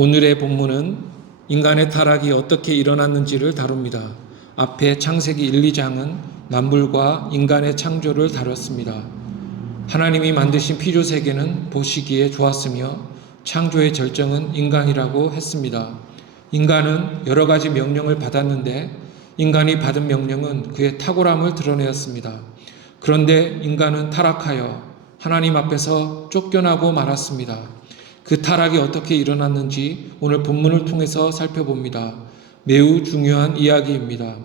오늘의 본문은 인간의 타락이 어떻게 일어났는지를 다룹니다. 앞에 창세기 1, 2장은 만물과 인간의 창조를 다뤘습니다. 하나님이 만드신 피조세계는 보시기에 좋았으며 창조의 절정은 인간이라고 했습니다. 인간은 여러 가지 명령을 받았는데 인간이 받은 명령은 그의 탁월함을 드러내었습니다. 그런데 인간은 타락하여 하나님 앞에서 쫓겨나고 말았습니다. 그 타락이 어떻게 일어났는지 오늘 본문을 통해서 살펴봅니다. 매우 중요한 이야기입니다.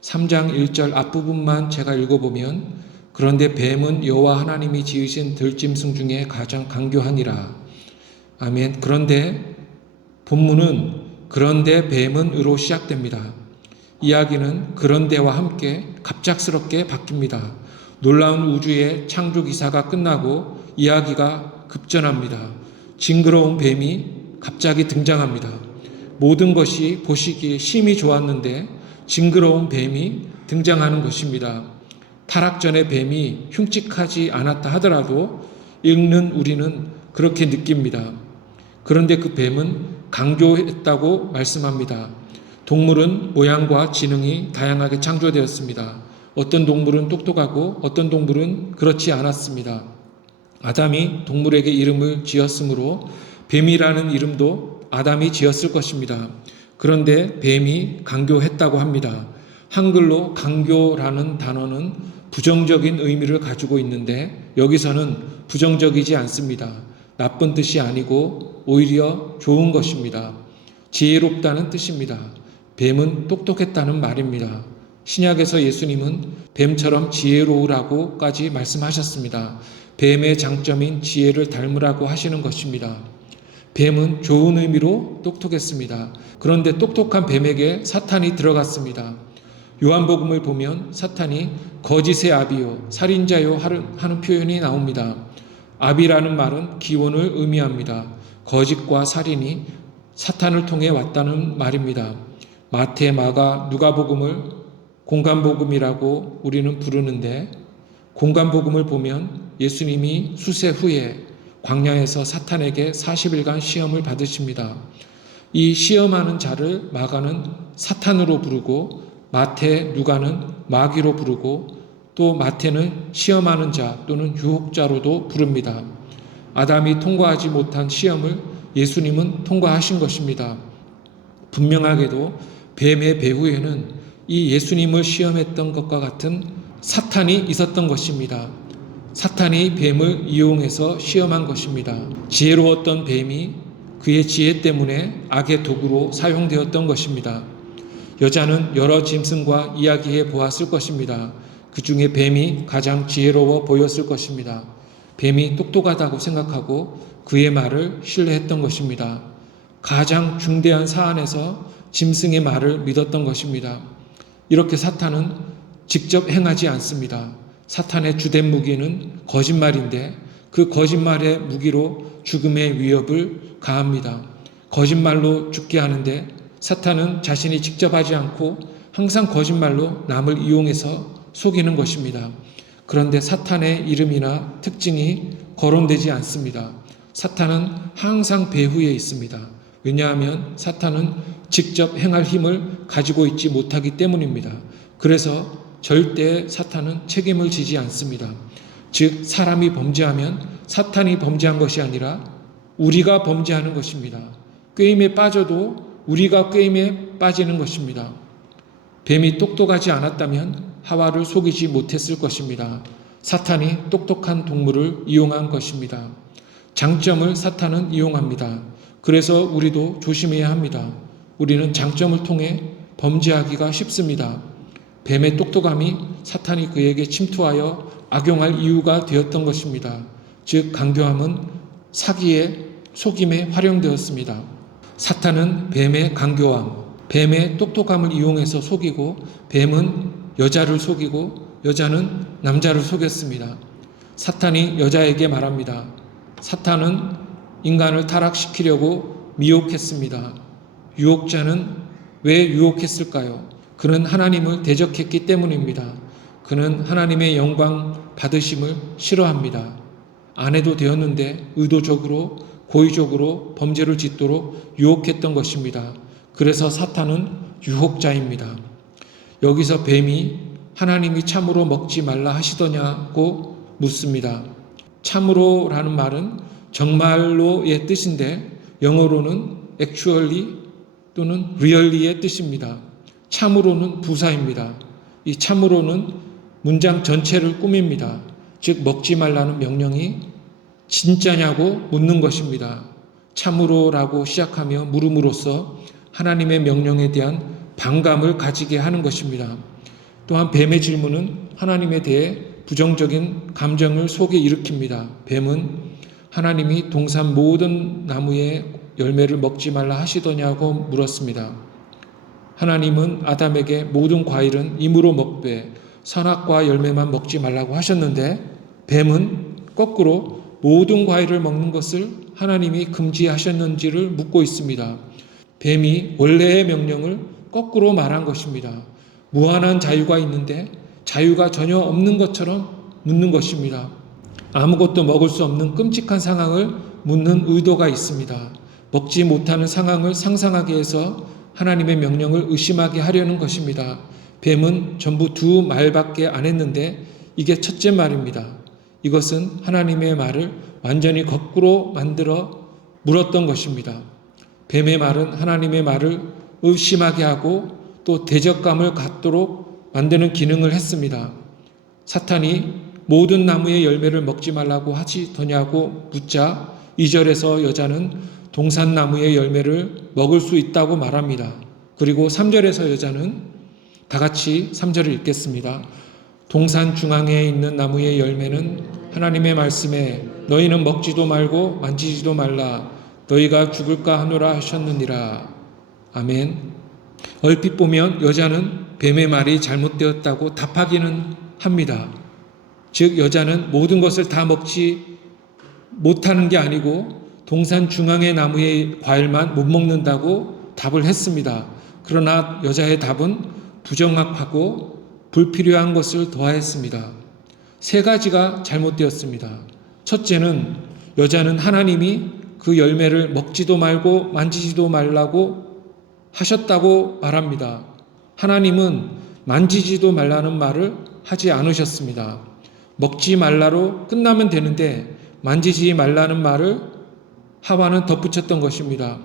3장 1절 앞부분만 제가 읽어보면 그런데 뱀은 여호와 하나님이 지으신 들짐승 중에 가장 강교하니라. 아멘. 그런데 본문은 그런데 뱀은 으로 시작됩니다. 이야기는 그런데와 함께 갑작스럽게 바뀝니다. 놀라운 우주의 창조 기사가 끝나고 이야기가 급전합니다. 징그러운 뱀이 갑자기 등장합니다. 모든 것이 보시기에 심히 좋았는데 징그러운 뱀이 등장하는 것입니다. 타락 전의 뱀이 흉측하지 않았다 하더라도 읽는 우리는 그렇게 느낍니다. 그런데 그 뱀은 강교했다고 말씀합니다. 동물은 모양과 지능이 다양하게 창조되었습니다. 어떤 동물은 똑똑하고 어떤 동물은 그렇지 않았습니다. 아담이 동물에게 이름을 지었으므로 뱀이라는 이름도 아담이 지었을 것입니다. 그런데 뱀이 강교했다고 합니다. 한글로 강교라는 단어는 부정적인 의미를 가지고 있는데 여기서는 부정적이지 않습니다. 나쁜 뜻이 아니고 오히려 좋은 것입니다. 지혜롭다는 뜻입니다. 뱀은 똑똑했다는 말입니다. 신약에서 예수님은 뱀처럼 지혜로우라고까지 말씀하셨습니다. 뱀의 장점인 지혜를 닮으라고 하시는 것입니다. 뱀은 좋은 의미로 똑똑했습니다. 그런데 똑똑한 뱀에게 사탄이 들어갔습니다. 요한복음을 보면 사탄이 거짓의 아비요 살인자요 하는 표현이 나옵니다. 아비라는 말은 기원을 의미합니다. 거짓과 살인이 사탄을 통해 왔다는 말입니다. 마태, 마가, 누가복음을 공간복음이라고 우리는 부르는데 공간복음을 보면 예수님이 수세 후에 광야에서 사탄에게 40일간 시험을 받으십니다. 이 시험하는 자를 마가는 사탄으로 부르고 마태, 누가는 마귀로 부르고 또 마태는 시험하는 자 또는 유혹자로도 부릅니다. 아담이 통과하지 못한 시험을 예수님은 통과하신 것입니다. 분명하게도 뱀의 배후에는 이 예수님을 시험했던 것과 같은 사탄이 있었던 것입니다. 사탄이 뱀을 이용해서 시험한 것입니다. 지혜로웠던 뱀이 그의 지혜 때문에 악의 도구로 사용되었던 것입니다. 여자는 여러 짐승과 이야기해 보았을 것입니다. 그 중에 뱀이 가장 지혜로워 보였을 것입니다. 뱀이 똑똑하다고 생각하고 그의 말을 신뢰했던 것입니다. 가장 중대한 사안에서 짐승의 말을 믿었던 것입니다. 이렇게 사탄은 직접 행하지 않습니다. 사탄의 주된 무기는 거짓말인데 그 거짓말의 무기로 죽음의 위협을 가합니다. 거짓말로 죽게 하는데 사탄은 자신이 직접 하지 않고 항상 거짓말로 남을 이용해서 속이는 것입니다. 그런데 사탄의 이름이나 특징이 거론되지 않습니다. 사탄은 항상 배후에 있습니다. 왜냐하면 사탄은 직접 행할 힘을 가지고 있지 못하기 때문입니다. 그래서 절대 사탄은 책임을 지지 않습니다. 즉 사람이 범죄하면 사탄이 범죄한 것이 아니라 우리가 범죄하는 것입니다. 꾀임에 빠져도 우리가 꾀임에 빠지는 것입니다. 뱀이 똑똑하지 않았다면 하와를 속이지 못했을 것입니다. 사탄이 똑똑한 동물을 이용한 것입니다. 장점을 사탄은 이용합니다. 그래서 우리도 조심해야 합니다. 우리는 장점을 통해 범죄하기가 쉽습니다. 뱀의 똑똑함이 사탄이 그에게 침투하여 악용할 이유가 되었던 것입니다. 즉 강교함은 사기에 속임에 활용되었습니다. 사탄은 뱀의 강교함, 뱀의 똑똑함을 이용해서 속이고 뱀은 여자를 속이고 여자는 남자를 속였습니다. 사탄이 여자에게 말합니다. 사탄은 인간을 타락시키려고 미혹했습니다. 유혹자는 왜 유혹했을까요? 그는 하나님을 대적했기 때문입니다. 그는 하나님의 영광 받으심을 싫어합니다. 아내도 되었는데 의도적으로 고의적으로 범죄를 짓도록 유혹했던 것입니다. 그래서 사탄은 유혹자입니다. 여기서 뱀이 하나님이 참으로 먹지 말라 하시더냐고 묻습니다. 참으로라는 말은 정말로의 뜻인데 영어로는 actually 또는 really의 뜻입니다. 참으로는 부사입니다. 이 참으로는 문장 전체를 꾸밉니다. 즉 먹지 말라는 명령이 진짜냐고 묻는 것입니다. 참으로라고 시작하며 물음으로써 하나님의 명령에 대한 반감을 가지게 하는 것입니다. 또한 뱀의 질문은 하나님에 대해 부정적인 감정을 속에 일으킵니다. 뱀은 하나님이 동산 모든 나무의 열매를 먹지 말라 하시더냐고 물었습니다. 하나님은 아담에게 모든 과일은 임으로 먹되 선악과 열매만 먹지 말라고 하셨는데 뱀은 거꾸로 모든 과일을 먹는 것을 하나님이 금지하셨는지를 묻고 있습니다. 뱀이 원래의 명령을 거꾸로 말한 것입니다. 무한한 자유가 있는데 자유가 전혀 없는 것처럼 묻는 것입니다. 아무것도 먹을 수 없는 끔찍한 상황을 묻는 의도가 있습니다. 먹지 못하는 상황을 상상하게 해서 하나님의 명령을 의심하게 하려는 것입니다. 뱀은 전부 두 말밖에 안 했는데 이게 첫째 말입니다. 이것은 하나님의 말을 완전히 거꾸로 만들어 물었던 것입니다. 뱀의 말은 하나님의 말을 의심하게 하고 또 대적감을 갖도록 만드는 기능을 했습니다. 사탄이 모든 나무의 열매를 먹지 말라고 하시더냐고 묻자 2절에서 여자는 동산나무의 열매를 먹을 수 있다고 말합니다. 그리고 3절에서 여자는 다 같이 3절을 읽겠습니다. 동산 중앙에 있는 나무의 열매는 하나님의 말씀에 너희는 먹지도 말고 만지지도 말라 너희가 죽을까 하노라 하셨느니라. 아멘. 얼핏 보면 여자는 뱀의 말이 잘못되었다고 답하기는 합니다. 즉 여자는 모든 것을 다 먹지 못하는 게 아니고 동산 중앙의 나무의 과일만 못 먹는다고 답을 했습니다. 그러나 여자의 답은 부정확하고 불필요한 것을 더하였습니다. 세 가지가 잘못되었습니다. 첫째는 여자는 하나님이 그 열매를 먹지도 말고 만지지도 말라고 하셨다고 말합니다. 하나님은 만지지도 말라는 말을 하지 않으셨습니다. 먹지 말라로 끝나면 되는데 만지지 말라는 말을 하와는 덧붙였던 것입니다.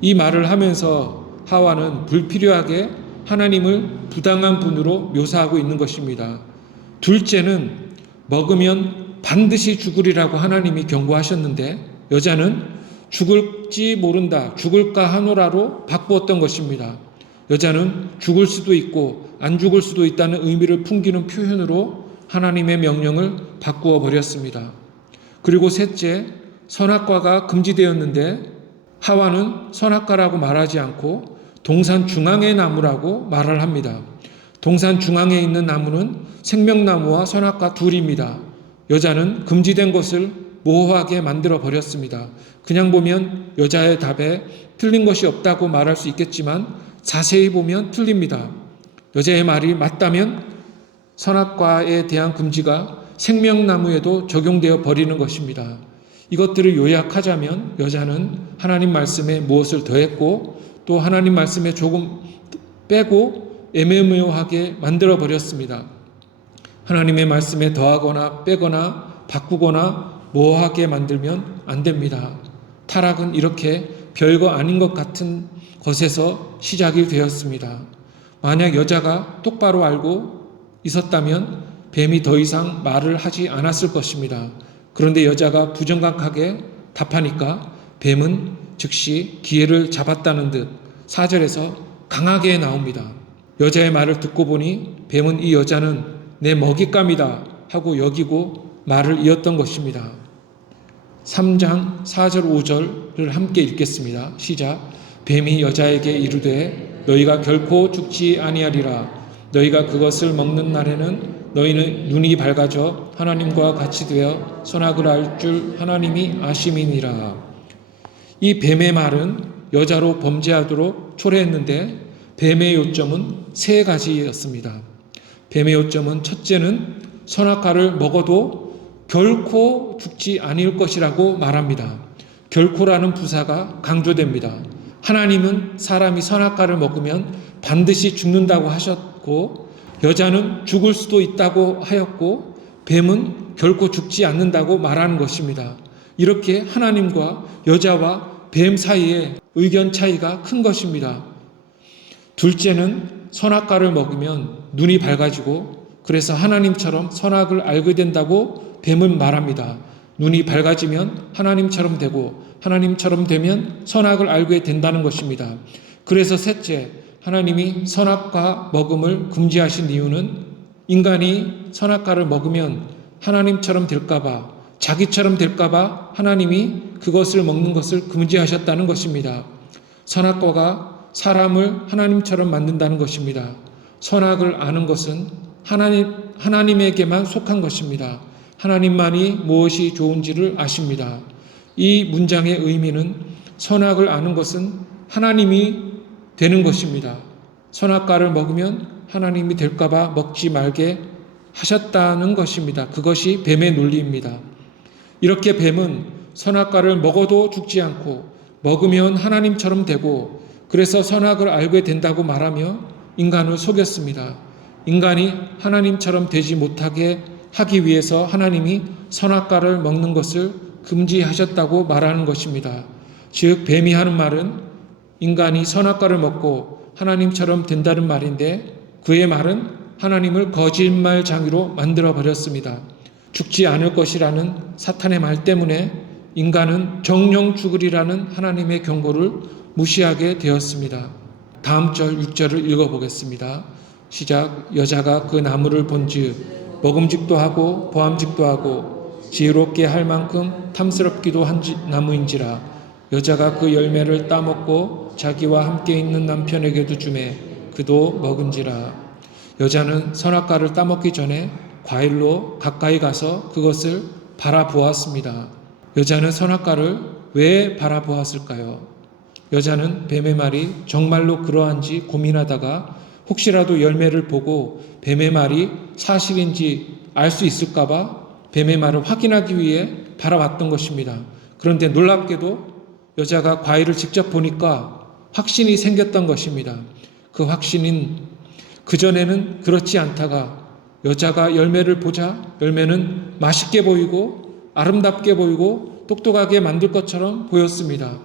이 말을 하면서 하와는 불필요하게 하나님을 부당한 분으로 묘사하고 있는 것입니다. 둘째는 먹으면 반드시 죽으리라고 하나님이 경고하셨는데 여자는 죽을지 모른다, 죽을까 하노라로 바꾸었던 것입니다. 여자는 죽을 수도 있고 안 죽을 수도 있다는 의미를 풍기는 표현으로 하나님의 명령을 바꾸어 버렸습니다. 그리고 셋째, 선악과가 금지되었는데 하와는 선악과라고 말하지 않고 동산 중앙의 나무라고 말을 합니다. 동산 중앙에 있는 나무는 생명나무와 선악과 둘입니다. 여자는 금지된 것을 모호하게 만들어 버렸습니다. 그냥 보면 여자의 답에 틀린 것이 없다고 말할 수 있겠지만 자세히 보면 틀립니다. 여자의 말이 맞다면 선악과에 대한 금지가 생명나무에도 적용되어 버리는 것입니다. 이것들을 요약하자면 여자는 하나님 말씀에 무엇을 더했고 또 하나님 말씀에 조금 빼고 애매모호하게 만들어 버렸습니다. 하나님의 말씀에 더하거나 빼거나 바꾸거나 모호하게 만들면 안 됩니다. 타락은 이렇게 별거 아닌 것 같은 것에서 시작이 되었습니다. 만약 여자가 똑바로 알고 있었다면 뱀이 더 이상 말을 하지 않았을 것입니다. 그런데 여자가 부정확하게 답하니까 뱀은 즉시 기회를 잡았다는 듯 4절에서 강하게 나옵니다. 여자의 말을 듣고 보니 뱀은 이 여자는 내 먹잇감이다 하고 여기고 말을 이었던 것입니다. 3장 4절 5절을 함께 읽겠습니다. 시작. 뱀이 여자에게 이르되 너희가 결코 죽지 아니하리라. 너희가 그것을 먹는 날에는 너희는 눈이 밝아져 하나님과 같이 되어 선악을 알 줄 하나님이 아심이니라. 이 뱀의 말은 여자로 범죄하도록 초래했는데 뱀의 요점은 세 가지였습니다. 뱀의 요점은 첫째는 선악과를 먹어도 결코 죽지 아니할 것이라고 말합니다. 결코라는 부사가 강조됩니다. 하나님은 사람이 선악과를 먹으면 반드시 죽는다고 하셨고, 여자는 죽을 수도 있다고 하였고, 뱀은 결코 죽지 않는다고 말하는 것입니다. 이렇게 하나님과 여자와 뱀 사이에 의견 차이가 큰 것입니다. 둘째는 선악과를 먹으면 눈이 밝아지고, 그래서 하나님처럼 선악을 알게 된다고 뱀은 말합니다. 눈이 밝아지면 하나님처럼 되고, 하나님처럼 되면 선악을 알게 된다는 것입니다. 그래서 셋째, 하나님이 선악과 먹음을 금지하신 이유는 인간이 선악과를 먹으면 하나님처럼 될까봐, 자기처럼 될까봐 하나님이 그것을 먹는 것을 금지하셨다는 것입니다. 선악과가 사람을 하나님처럼 만든다는 것입니다. 선악을 아는 것은 하나님에게만 속한 것입니다. 하나님만이 무엇이 좋은지를 아십니다. 이 문장의 의미는 선악을 아는 것은 하나님이 되는 것입니다. 선악과를 먹으면 하나님이 될까봐 먹지 말게 하셨다는 것입니다. 그것이 뱀의 논리입니다. 이렇게 뱀은 선악과를 먹어도 죽지 않고 먹으면 하나님처럼 되고, 그래서 선악을 알게 된다고 말하며 인간을 속였습니다. 인간이 하나님처럼 되지 못하게 하기 위해서 하나님이 선악과를 먹는 것을 금지하셨다고 말하는 것입니다. 즉 뱀이 하는 말은 인간이 선악과를 먹고 하나님처럼 된다는 말인데, 그의 말은 하나님을 거짓말장이로 만들어버렸습니다. 죽지 않을 것이라는 사탄의 말 때문에 인간은 정령 죽으리라는 하나님의 경고를 무시하게 되었습니다. 다음 절 6절을 읽어보겠습니다. 시작. 여자가 그 나무를 본즉 먹음직도 하고 보암직도 하고 지혜롭게 할 만큼 탐스럽기도 한 나무인지라. 여자가 그 열매를 따먹고 자기와 함께 있는 남편에게도 주매 그도 먹은지라. 여자는 선악과를 따먹기 전에 과일로 가까이 가서 그것을 바라보았습니다. 여자는 선악과를 왜 바라보았을까요? 여자는 뱀의 말이 정말로 그러한지 고민하다가 혹시라도 열매를 보고 뱀의 말이 사실인지 알 수 있을까봐 뱀의 말을 확인하기 위해 바라봤던 것입니다. 그런데 놀랍게도 여자가 과일을 직접 보니까 확신이 생겼던 것입니다. 그 확신은 그전에는 그렇지 않다가 여자가 열매를 보자 열매는 맛있게 보이고 아름답게 보이고 똑똑하게 만들 것처럼 보였습니다.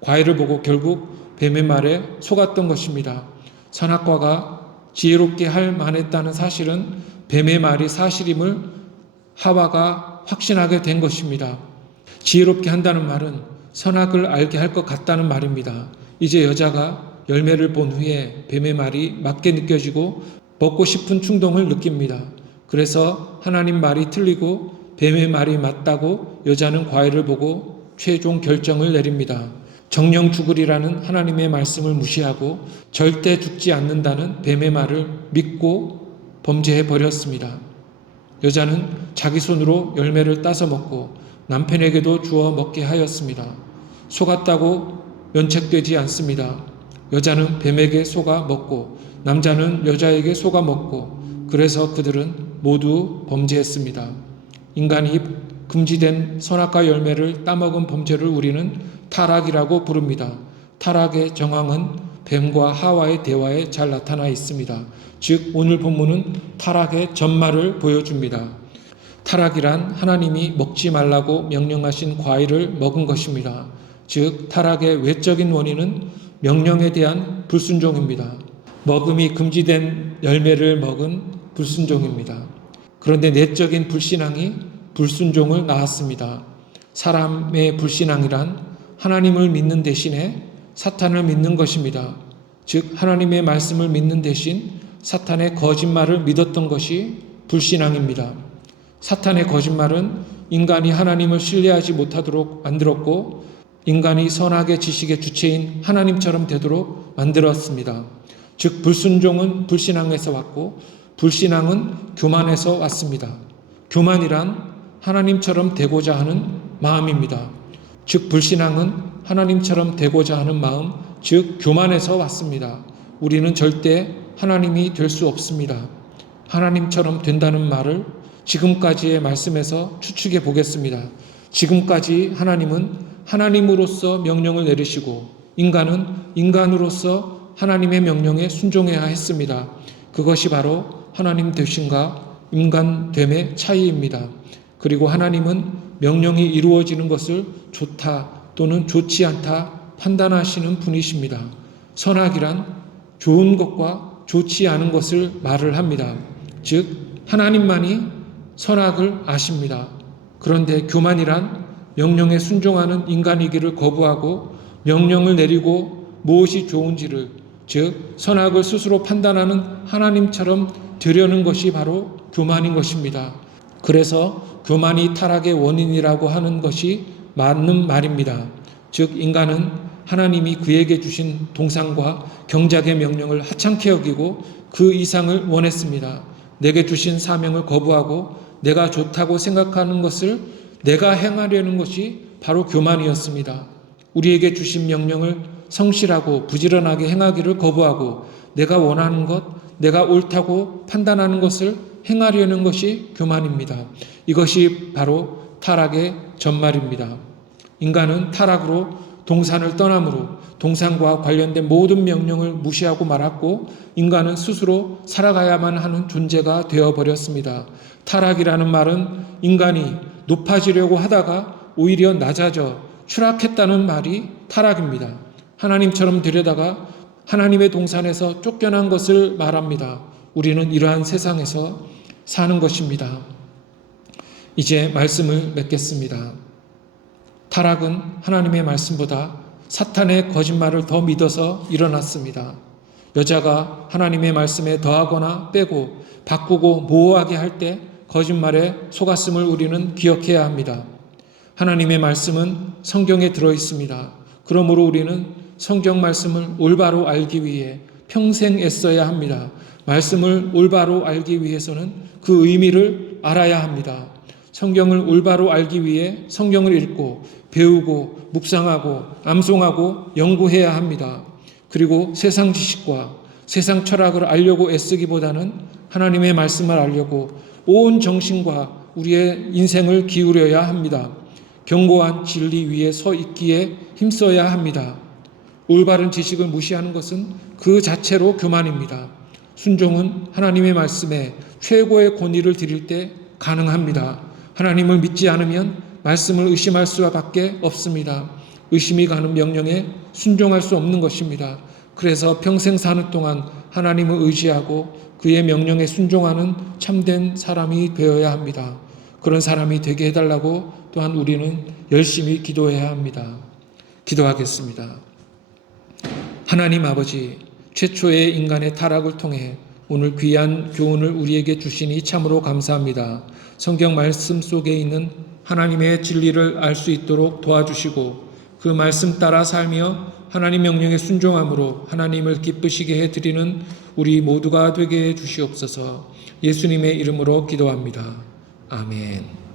과일을 보고 결국 뱀의 말에 속았던 것입니다. 선악과가 지혜롭게 할 만했다는 사실은 뱀의 말이 사실임을 하와가 확신하게 된 것입니다. 지혜롭게 한다는 말은 선악을 알게 할 것 같다는 말입니다. 이제 여자가 열매를 본 후에 뱀의 말이 맞게 느껴지고 먹고 싶은 충동을 느낍니다. 그래서 하나님 말이 틀리고 뱀의 말이 맞다고 여자는 과일을 보고 최종 결정을 내립니다. 정령 죽으리라는 하나님의 말씀을 무시하고 절대 죽지 않는다는 뱀의 말을 믿고 범죄해 버렸습니다. 여자는 자기 손으로 열매를 따서 먹고 남편에게도 주어 먹게 하였습니다. 속았다고 면책되지 않습니다. 여자는 뱀에게 속아 먹고 남자는 여자에게 속아 먹고, 그래서 그들은 모두 범죄했습니다. 인간이 금지된 선악과 열매를 따먹은 범죄를 우리는 타락이라고 부릅니다. 타락의 정황은 뱀과 하와의 대화에 잘 나타나 있습니다. 즉 오늘 본문은 타락의 전말을 보여줍니다. 타락이란 하나님이 먹지 말라고 명령하신 과일을 먹은 것입니다. 즉 타락의 외적인 원인은 명령에 대한 불순종입니다. 먹음이 금지된 열매를 먹은 불순종입니다. 그런데 내적인 불신앙이 불순종을 낳았습니다. 사람의 불신앙이란 하나님을 믿는 대신에 사탄을 믿는 것입니다. 즉 하나님의 말씀을 믿는 대신 사탄의 거짓말을 믿었던 것이 불신앙입니다. 사탄의 거짓말은 인간이 하나님을 신뢰하지 못하도록 만들었고 인간이 선악의 지식의 주체인 하나님처럼 되도록 만들었습니다. 즉 불순종은 불신앙에서 왔고 불신앙은 교만에서 왔습니다. 교만이란 하나님처럼 되고자 하는 마음입니다. 즉 불신앙은 하나님처럼 되고자 하는 마음, 즉 교만에서 왔습니다. 우리는 절대 하나님이 될 수 없습니다. 하나님처럼 된다는 말을 지금까지의 말씀에서 추측해 보겠습니다. 지금까지 하나님은 하나님으로서 명령을 내리시고 인간은 인간으로서 하나님의 명령에 순종해야 했습니다. 그것이 바로 하나님 되심과 인간됨의 차이입니다. 그리고 하나님은 명령이 이루어지는 것을 좋다 또는 좋지 않다 판단하시는 분이십니다. 선악이란 좋은 것과 좋지 않은 것을 말을 합니다. 즉 하나님만이 선악을 아십니다. 그런데 교만이란 명령에 순종하는 인간이기를 거부하고 명령을 내리고 무엇이 좋은지를, 즉 선악을 스스로 판단하는 하나님처럼 되려는 것이 바로 교만인 것입니다. 그래서 교만이 타락의 원인이라고 하는 것이 맞는 말입니다. 즉 인간은 하나님이 그에게 주신 동상과 경작의 명령을 하찮게 여기고 그 이상을 원했습니다. 내게 주신 사명을 거부하고 내가 좋다고 생각하는 것을 내가 행하려는 것이 바로 교만이었습니다. 우리에게 주신 명령을 성실하고 부지런하게 행하기를 거부하고 내가 원하는 것, 내가 옳다고 판단하는 것을 행하려는 것이 교만입니다. 이것이 바로 타락의 전말입니다. 인간은 타락으로 동산을 떠나므로 동산과 관련된 모든 명령을 무시하고 말았고 인간은 스스로 살아가야만 하는 존재가 되어버렸습니다. 타락이라는 말은 인간이 높아지려고 하다가 오히려 낮아져 추락했다는 말이 타락입니다. 하나님처럼 되려다가 하나님의 동산에서 쫓겨난 것을 말합니다. 우리는 이러한 세상에서 사는 것입니다. 이제 말씀을 맺겠습니다. 타락은 하나님의 말씀보다 사탄의 거짓말을 더 믿어서 일어났습니다. 여자가 하나님의 말씀에 더하거나 빼고 바꾸고 모호하게 할 때 거짓말에 속았음을 우리는 기억해야 합니다. 하나님의 말씀은 성경에 들어 있습니다. 그러므로 우리는 성경 말씀을 올바로 알기 위해 평생 애써야 합니다. 말씀을 올바로 알기 위해서는 그 의미를 알아야 합니다. 성경을 올바로 알기 위해 성경을 읽고 배우고 묵상하고 암송하고 연구해야 합니다. 그리고 세상 지식과 세상 철학을 알려고 애쓰기보다는 하나님의 말씀을 알려고 온 정신과 우리의 인생을 기울여야 합니다. 견고한 진리 위에 서 있기에 힘써야 합니다. 올바른 지식을 무시하는 것은 그 자체로 교만입니다. 순종은 하나님의 말씀에 최고의 권위를 드릴 때 가능합니다. 하나님을 믿지 않으면 말씀을 의심할 수밖에 없습니다. 의심이 가는 명령에 순종할 수 없는 것입니다. 그래서 평생 사는 동안 하나님을 의지하고 그의 명령에 순종하는 참된 사람이 되어야 합니다. 그런 사람이 되게 해달라고 또한 우리는 열심히 기도해야 합니다. 기도하겠습니다. 하나님 아버지, 최초의 인간의 타락을 통해 오늘 귀한 교훈을 우리에게 주시니 참으로 감사합니다. 성경 말씀 속에 있는 하나님의 진리를 알 수 있도록 도와주시고 그 말씀 따라 살며 하나님 명령에 순종함으로 하나님을 기쁘시게 해드리는 우리 모두가 되게 해 주시옵소서. 예수님의 이름으로 기도합니다. 아멘.